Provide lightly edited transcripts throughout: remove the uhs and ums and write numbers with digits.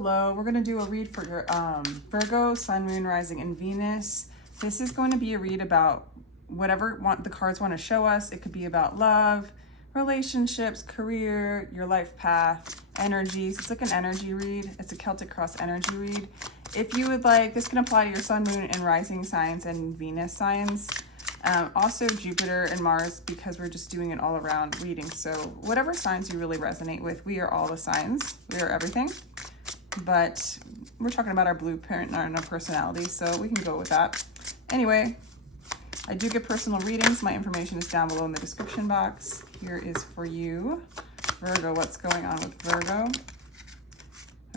Hello, we're going to do a read for your Virgo, Sun, Moon, Rising, and Venus. This is going to be a read about whatever the cards want to show us. It could be about love, relationships, career, your life path, energies. It's like an energy read. It's a Celtic cross energy read. If you would like, this can apply to your Sun, Moon, and Rising signs and Venus signs. Also Jupiter and Mars, because we're just doing an all-around reading. So whatever signs you really resonate with, we are all the signs. We are everything. But we're talking about our blueprint and our personality, so we can go with that. Anyway, I do get personal readings. My information is down below in the description box. Here is for you, Virgo. What's going on with Virgo?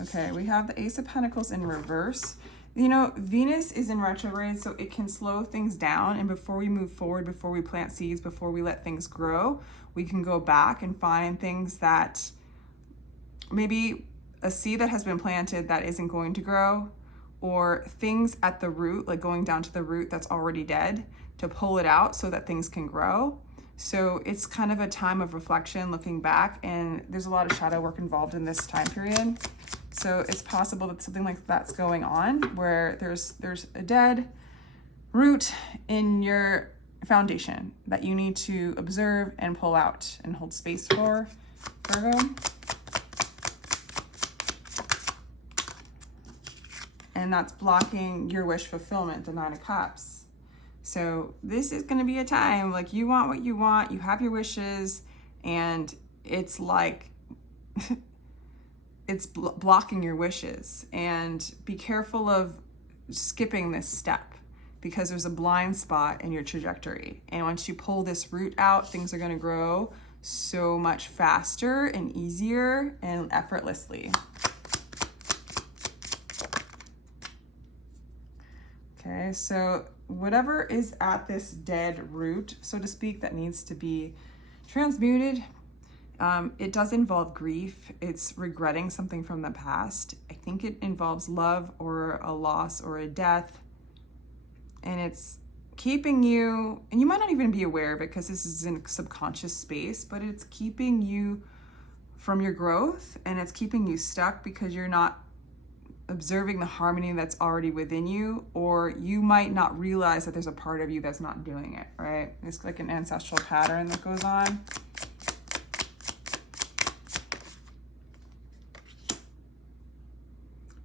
Okay, we have the Ace of Pentacles in reverse. You know, Venus is in retrograde, so it can slow things down. And before we move forward, before we plant seeds, before we let things grow, we can go back and find things that maybe a seed that has been planted that isn't going to grow, or things at the root, like going down to the root that's already dead, to pull it out so that things can grow. So it's kind of a time of reflection, looking back, and there's a lot of shadow work involved in this time period. So it's possible that something like that's going on, where there's a dead root in your foundation that you need to observe and pull out and hold space for, Virgo. And that's blocking your wish fulfillment, the Nine of Cups. So this is going to be a time, like, you want what you want, you have your wishes, and it's like it's blocking your wishes. And be careful of skipping this step, because there's a blind spot in your trajectory. And once you pull this root out, things are going to grow so much faster and easier and effortlessly. Okay, so whatever is at this dead root, so to speak, that needs to be transmuted, it does involve grief. It's regretting something from the past. I think it involves love or a loss or a death. And it's keeping you, and you might not even be aware of it because this is in subconscious space, but it's keeping you from your growth, and it's keeping you stuck because you're not observing the harmony that's already within you, or you might not realize that there's a part of you that's not doing it, right? It's like an ancestral pattern that goes on.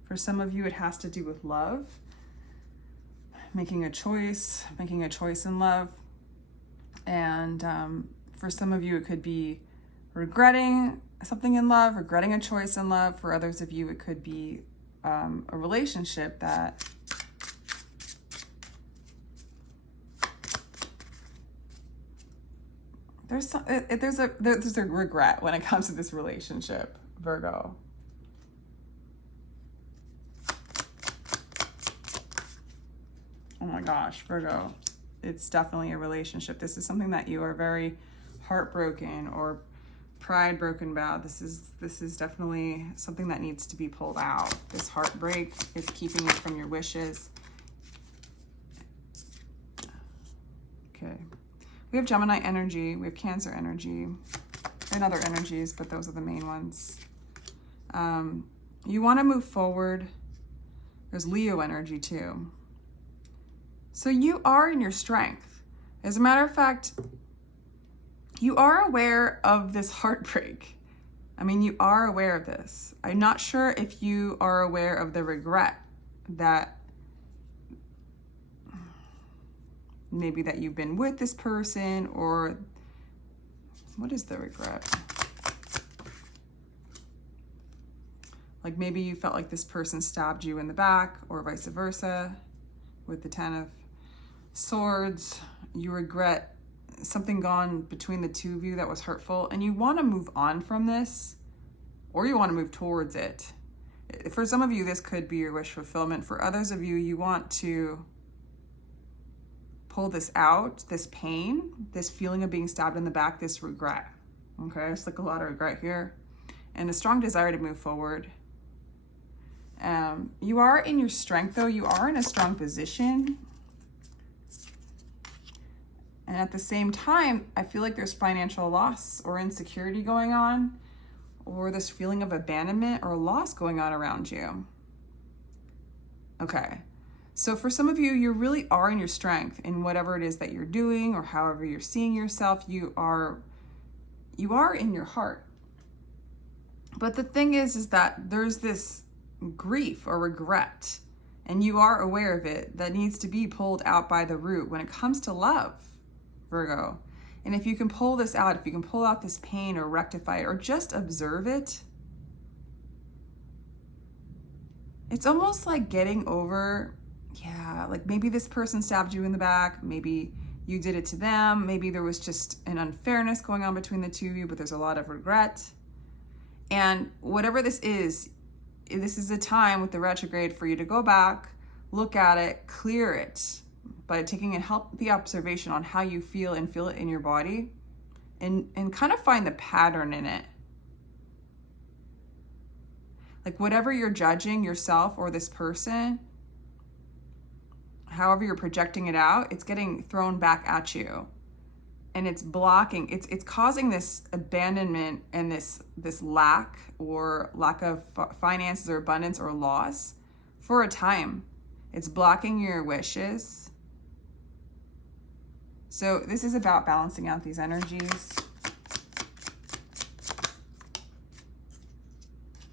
For some of you, it has to do with love, making a choice in love. And for some of you, it could be regretting something in love, regretting a choice in love. For others of you, it could be a relationship that there's a regret when it comes to this relationship, Virgo. Oh my gosh, Virgo, it's definitely a relationship. This is something that you are very heartbroken or pride broken about. This is definitely something that needs to be pulled out. This heartbreak is keeping you from your wishes. Okay, we have Gemini energy, we have Cancer energy, and other energies, but those are the main ones. You want to move forward. There's Leo energy too. So you are in your strength. As a matter of fact, you are aware of this heartbreak. I mean, you are aware of this. I'm not sure if you are aware of the regret that maybe that you've been with this person, or what is the regret? Like maybe you felt like this person stabbed you in the back, or vice versa with the Ten of Swords. You regret something gone between the two of you that was hurtful, and you want to move on from this, or you want to move towards it. For some of you, this could be your wish fulfillment. For others of you, you want to pull this out, this pain, this feeling of being stabbed in the back, this regret. Okay, it's like a lot of regret here, and a strong desire to move forward. You are in your strength, though. You are in a strong position. And at the same time, I feel like there's financial loss or insecurity going on, or this feeling of abandonment or loss going on around you. Okay. So for some of you, you really are in your strength in whatever it is that you're doing or however you're seeing yourself. You are in your heart. But the thing is that there's this grief or regret, and you are aware of it, that needs to be pulled out by the root when it comes to love, Virgo. And if you can pull this out, if you can pull out this pain or rectify it or just observe it, it's almost like getting over, like maybe this person stabbed you in the back, maybe you did it to them, maybe there was just an unfairness going on between the two of you, but there's a lot of regret. And whatever this is a time with the retrograde for you to go back, look at it, clear it by taking a healthy observation on how you feel and feel it in your body, and kind of find the pattern in it. Like whatever you're judging yourself or this person, however you're projecting it out, it's getting thrown back at you. And it's blocking, it's causing this abandonment and this lack of finances or abundance or loss for a time. It's blocking your wishes. So this is about balancing out these energies.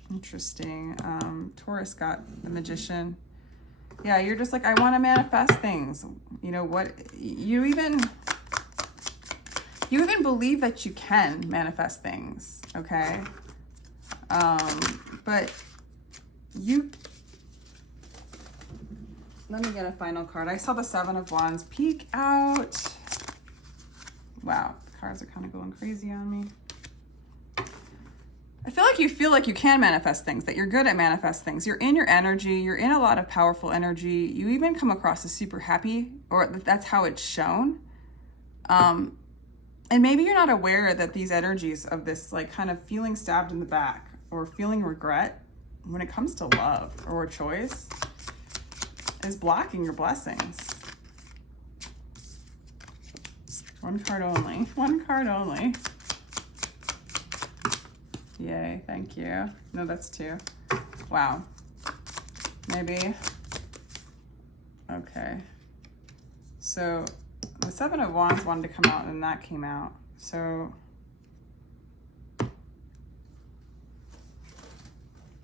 Interesting. Taurus got the Magician. Yeah, you're just like, I want to manifest things. You know what? You even believe that you can manifest things, okay? But let me get a final card. I saw the Seven of Wands peek out. Wow, the cards are kind of going crazy on me. I feel like you can manifest things, that you're good at manifest things. You're in your energy. You're in a lot of powerful energy. You even come across as super happy, or that's how it's shown. And maybe you're not aware that these energies of this like kind of feeling stabbed in the back or feeling regret when it comes to love or a choice is blocking your blessings. One card only. One card only. Yay, thank you. No, that's two. Wow. Maybe. Okay. So the Seven of Wands wanted to come out and that came out. So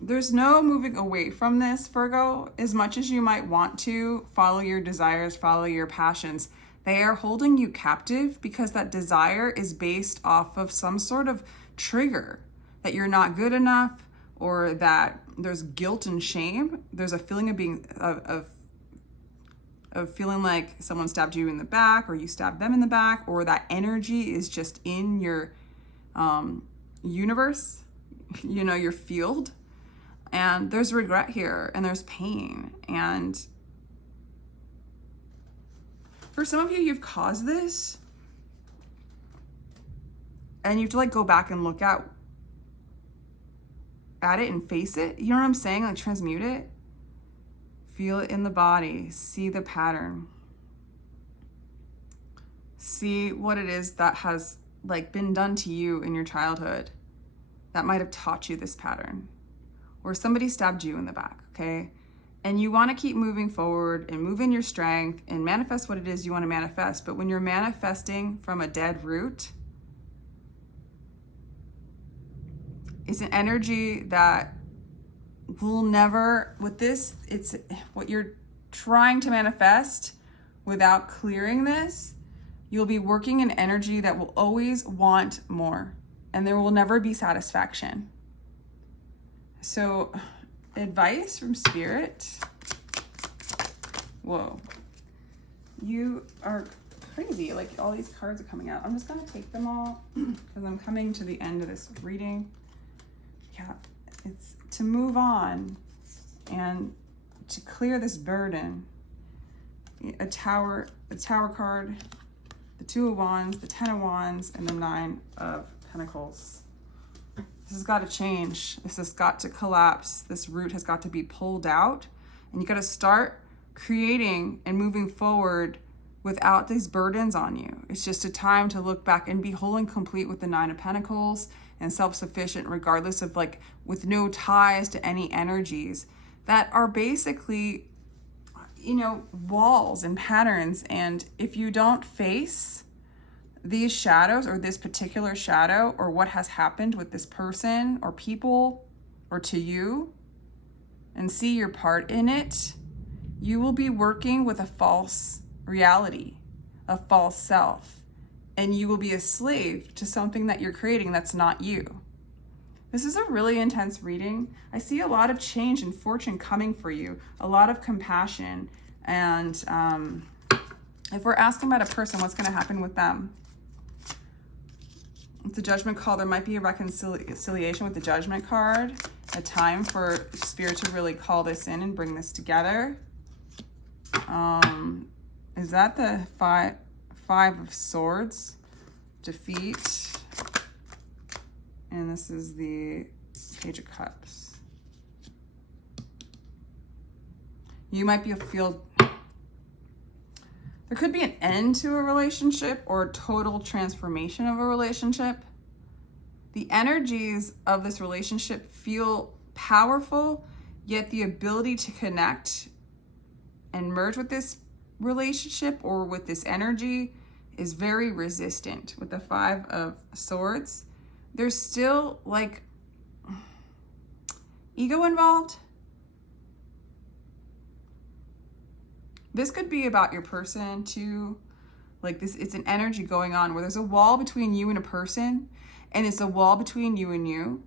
there's no moving away from this, Virgo. As much as you might want to follow your desires, follow your passions, they are holding you captive because that desire is based off of some sort of trigger, that you're not good enough, or that there's guilt and shame. There's a feeling of being of feeling like someone stabbed you in the back, or you stabbed them in the back, or that energy is just in your universe, you know, your field. And there's regret here, and there's pain. And for some of you, you've caused this, and you have to like go back and look at it and face it. You know what I'm saying? Like transmute it. Feel it in the body. See the pattern. See what it is that has like been done to you in your childhood that might have taught you this pattern. Or somebody stabbed you in the back, okay? And you want to keep moving forward and move in your strength and manifest what it is you want to manifest. But when you're manifesting from a dead root, it's an energy that will never, with this, it's what you're trying to manifest without clearing this, you'll be working an energy that will always want more, and there will never be satisfaction. So, advice from Spirit. Whoa. You are crazy. Like, all these cards are coming out. I'm just going to take them all because I'm coming to the end of this reading. Yeah, it's to move on and to clear this burden. A tower card, the Two of Wands, the Ten of Wands, and the Nine of Pentacles. This has got to change. This has got to collapse. This root has got to be pulled out, and you got to start creating and moving forward without these burdens on you. It's just a time to look back and be whole and complete with the Nine of Pentacles and self-sufficient, regardless of, like, with no ties to any energies that are basically, you know, walls and patterns. And if you don't face these shadows, or this particular shadow, or what has happened with this person or people or to you, and see your part in it, you will be working with a false reality, a false self, and you will be a slave to something that you're creating that's not you. This is a really intense reading. I see a lot of change and fortune coming for you, a lot of compassion. And if we're asking about a person, what's going to happen with them? With the Judgment card, there might be a reconciliation with the Judgment card, a time for Spirit to really call this in and bring this together. Is that the Five of Swords? Defeat. And this is the Page of Cups. You might feel there could be an end to a relationship or a total transformation of a relationship. The energies of this relationship feel powerful, yet the ability to connect and merge with this relationship or with this energy is very resistant. With the Five of Swords, there's still, like, ego involved. This could be about your person too. Like, this, it's an energy going on where there's a wall between you and a person, and it's a wall between you and you.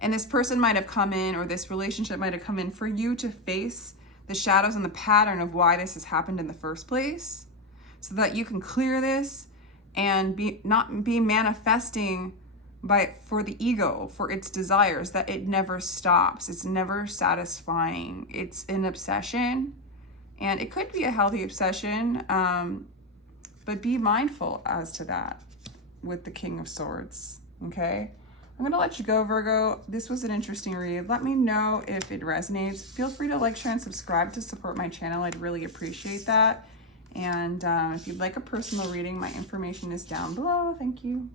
And this person might have come in, or this relationship might have come in for you to face the shadows and the pattern of why this has happened in the first place, so that you can clear this and not be manifesting for the ego, for its desires, that it never stops. It's never satisfying. It's an obsession, and it could be a healthy obsession, but be mindful as to that with the King of Swords, okay? I'm gonna let you go, Virgo. This was an interesting read. Let me know if it resonates. Feel free to like, share, and subscribe to support my channel. I'd really appreciate that. And if you'd like a personal reading, my information is down below. Thank you.